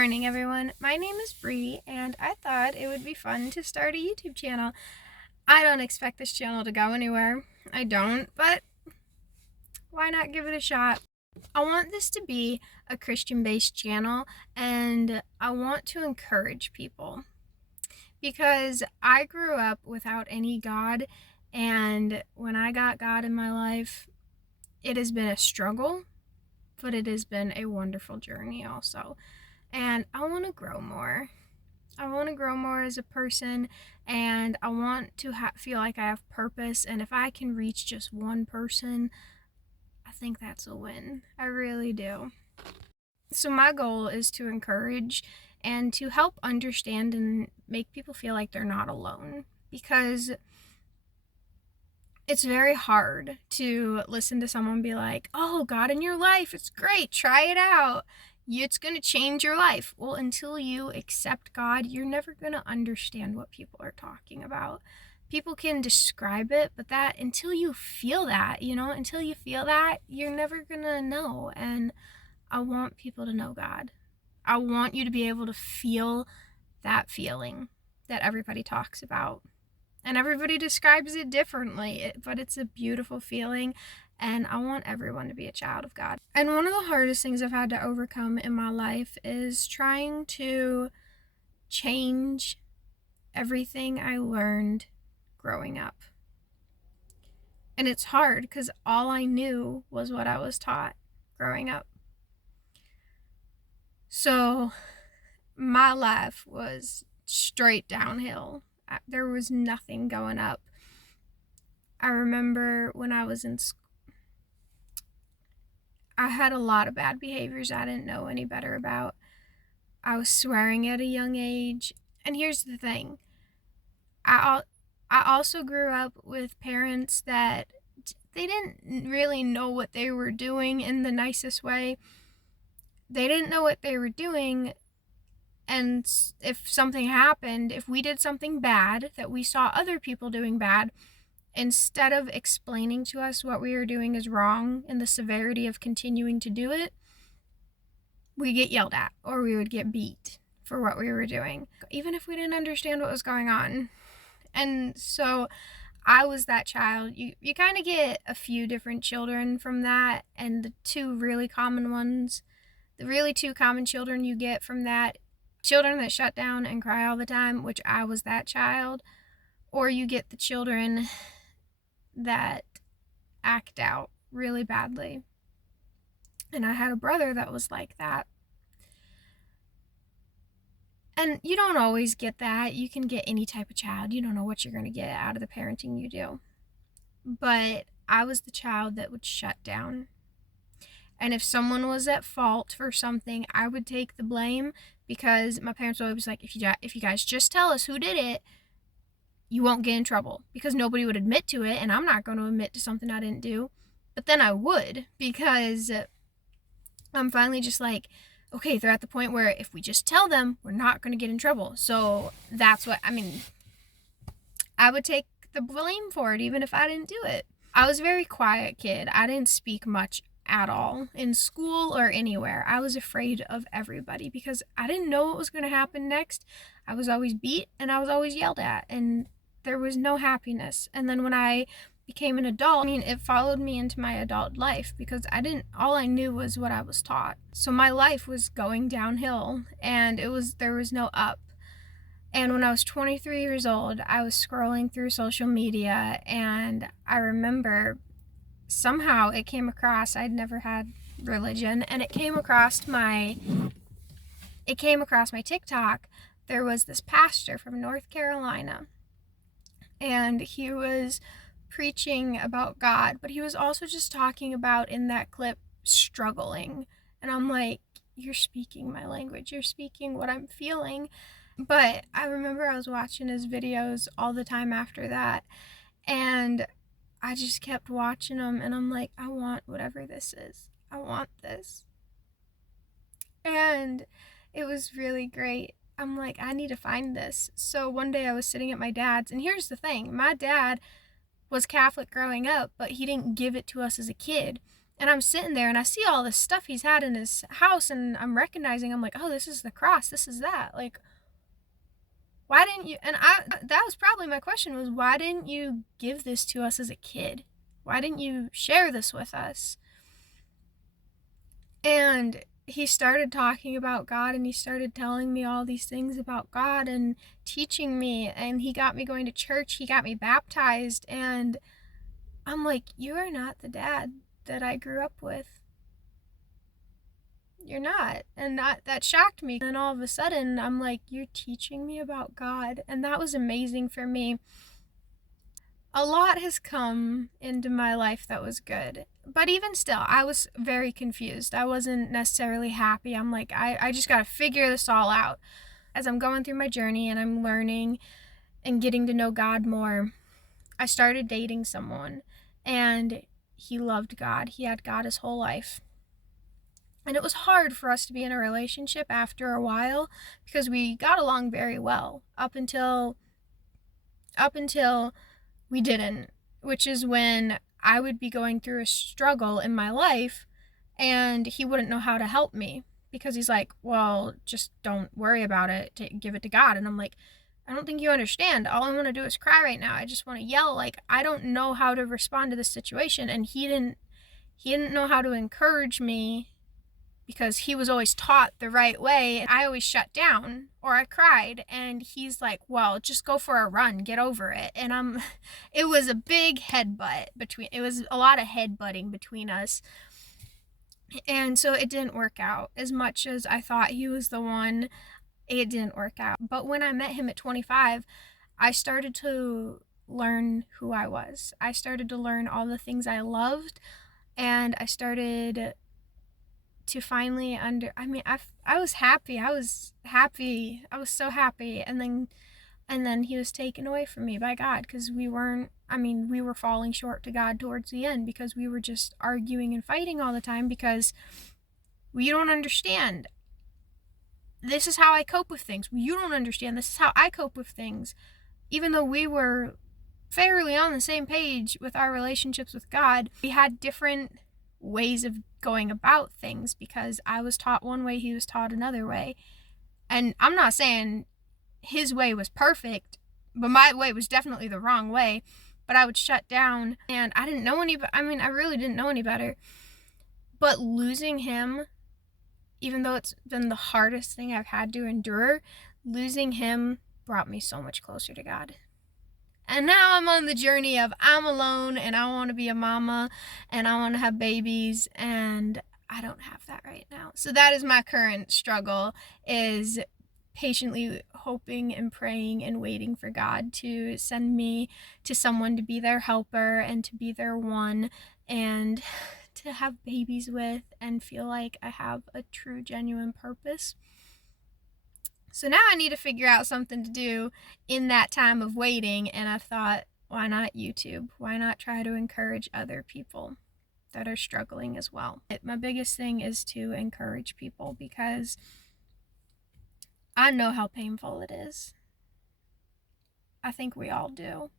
morning, everyone. My name is Bree, and I thought it would be fun to start a YouTube channel. I don't expect this channel to go anywhere. I don't, but why not give it a shot? I want this to be a Christian-based channel, and I want to encourage people because I grew up without any God, and when I got God in my life, it has been a struggle, but it has been a wonderful journey also. And I want to grow more. I want to grow more as a person, and I want to feel like I have purpose. And if I can reach just one person, I think that's a win. I really do. So my goal is to encourage and to help understand and make people feel like they're not alone, because it's very hard to listen to someone be like, oh, God in your life, it's great, try it out. It's going to change your life. Well, until you accept God, you're never going to understand what people are talking about. People can describe it, but until you feel that, until you feel that, you're never going to know. And I want people to know God. I want you to be able to feel that feeling that everybody talks about. And everybody describes it differently, but it's a beautiful feeling, and I want everyone to be a child of God. And one of the hardest things I've had to overcome in my life is trying to change everything I learned growing up. And it's hard because all I knew was what I was taught growing up. So my life was straight downhill. There was nothing going up. I remember when I was in school, I had a lot of bad behaviors I didn't know any better about. I was swearing at a young age. And here's the thing. I also grew up with parents that they didn't really know what they were doing in the nicest way. They didn't know what they were doing. And if something happened, if we did something bad that we saw other people doing bad, instead of explaining to us what we were doing is wrong and the severity of continuing to do it, we get yelled at or we would get beat for what we were doing, even if we didn't understand what was going on. And so I was that child. You kind of get a few different children from that, and the two really common ones, the really two common children you get from that, children that shut down and cry all the time, which I was that child, or you get the children that act out really badly. And I had a brother that was like that. And you don't always get that. You can get any type of child. You don't know what you're going to get out of the parenting you do. But I was the child that would shut down. And if someone was at fault for something, I would take the blame, because my parents were always like, if you guys just tell us who did it, you won't get in trouble, because nobody would admit to it, and I'm not going to admit to something I didn't do. But then I would, because I'm finally just like, okay, they're at the point where if we just tell them, we're not going to get in trouble. So that's what, I would take the blame for it, even if I didn't do it. I was a very quiet kid. I didn't speak much at all in school or anywhere. I was afraid of everybody because I didn't know what was going to happen next. I was always beat and I was always yelled at, and there was no happiness. And then when I became an adult, it followed me into my adult life, because all I knew was what I was taught. So my life was going downhill, and there was no up. And when I was 23 years old, I was scrolling through social media, and I remember somehow it came across, I'd never had religion, and it came across my TikTok. There was this pastor from North Carolina, and he was preaching about God, but he was also just talking about, in that clip, struggling. And I'm like, you're speaking my language, you're speaking what I'm feeling. But I remember I was watching his videos all the time after that, and I just kept watching them, and I'm like, I want whatever this is. I want this. And it was really great. I'm like, I need to find this. So one day I was sitting at my dad's, and here's the thing. My dad was Catholic growing up, but he didn't give it to us as a kid. And I'm sitting there and I see all this stuff he's had in his house, and I'm recognizing, I'm like, oh, this is the cross, this is that. Like, why didn't you, that was probably my question, was why didn't you give this to us as a kid? Why didn't you share this with us? And he started talking about God, and he started telling me all these things about God and teaching me, and he got me going to church, he got me baptized, and I'm like, you are not the dad that I grew up with. You're not. And that shocked me. And all of a sudden, I'm like, you're teaching me about God. And that was amazing for me. A lot has come into my life that was good. But even still, I was very confused. I wasn't necessarily happy. I'm like, I just got to figure this all out. As I'm going through my journey and I'm learning and getting to know God more, I started dating someone, and he loved God. He had God his whole life. And it was hard for us to be in a relationship after a while, because we got along very well up until we didn't, which is when I would be going through a struggle in my life and he wouldn't know how to help me, because he's like, well, just don't worry about it, give it to God. And I'm like, I don't think you understand. All I want to do is cry right now. I just want to yell. Like, I don't know how to respond to this situation. And he didn't know how to encourage me, because he was always taught the right way. I always shut down or I cried, and he's like, well, just go for a run, get over it. And it was a big it was a lot of headbutting between us. And so it didn't work out. As much as I thought he was the one, it didn't work out. But when I met him at 25, I started to learn who I was. I started to learn all the things I loved, and I started to finally I was happy. I was so happy. And then he was taken away from me by God, because we were falling short to God towards the end, because we were just arguing and fighting all the time, because you don't understand. This is how I cope with things. You don't understand. This is how I cope with things. Even though we were fairly on the same page with our relationships with God, we had different ways of going about things, because I was taught one way, he was taught another way. And I'm not saying his way was perfect, but my way was definitely the wrong way. But I would shut down, and I didn't know I really didn't know any better. But losing him, even though it's been the hardest thing I've had to endure, losing him brought me so much closer to God. And now I'm on the journey of, I'm alone and I want to be a mama and I want to have babies, and I don't have that right now. So that is my current struggle, is patiently hoping and praying and waiting for God to send me to someone to be their helper and to be their one, and to have babies with, and feel like I have a true, genuine purpose. So now I need to figure out something to do in that time of waiting, and I thought, why not YouTube? Why not try to encourage other people that are struggling as well? My biggest thing is to encourage people, because I know how painful it is. I think we all do.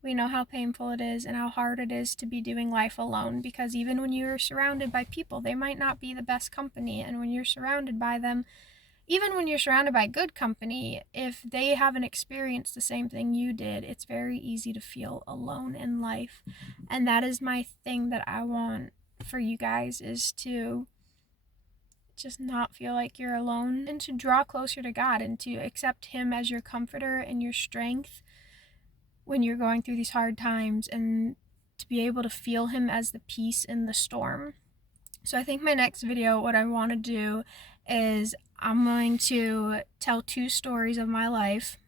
We know how painful it is and how hard it is to be doing life alone, because even when you're surrounded by people, they might not be the best company. And when you're surrounded by them, even when you're surrounded by good company, if they haven't experienced the same thing you did, it's very easy to feel alone in life. And that is my thing that I want for you guys, is to just not feel like you're alone, and to draw closer to God, and to accept him as your comforter and your strength when you're going through these hard times, and to be able to feel him as the peace in the storm. So I think my next video, what I want to do is I'm going to tell 2 stories of my life.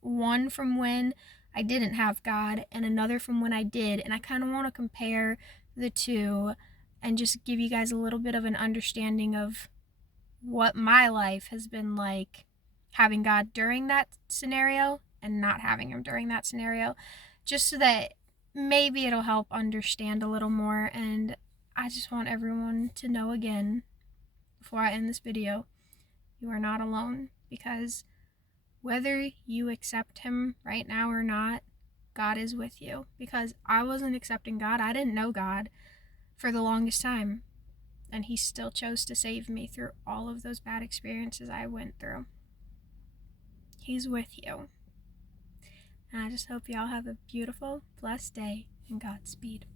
One from when I didn't have God, and another from when I did. And I kind of want to compare the 2 and just give you guys a little bit of an understanding of what my life has been like, having God during that scenario and not having him during that scenario, just so that maybe it'll help understand a little more. And I just want everyone to know again, before I end this video, you are not alone, because whether you accept him right now or not, God is with you. Because I wasn't accepting God. I didn't know God for the longest time. And he still chose to save me through all of those bad experiences I went through. He's with you. And I just hope y'all have a beautiful, blessed day, and Godspeed.